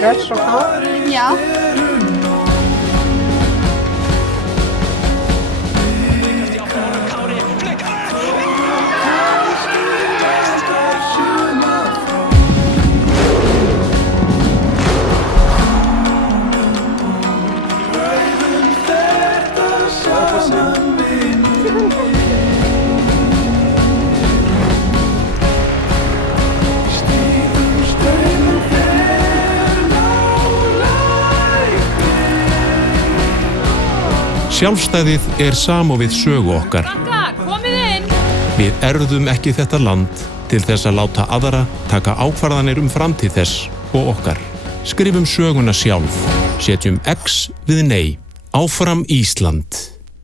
Hress og kát. Já. Sjálfstæðið er samofið sögu okkar. Krakkar, komið inn! Við erfðum ekki þetta land til þess að láta aðra taka ákvarðanir framtíð þess og okkar. Skrifum söguna sjálf. Setjum X við nei. Áfram Ísland.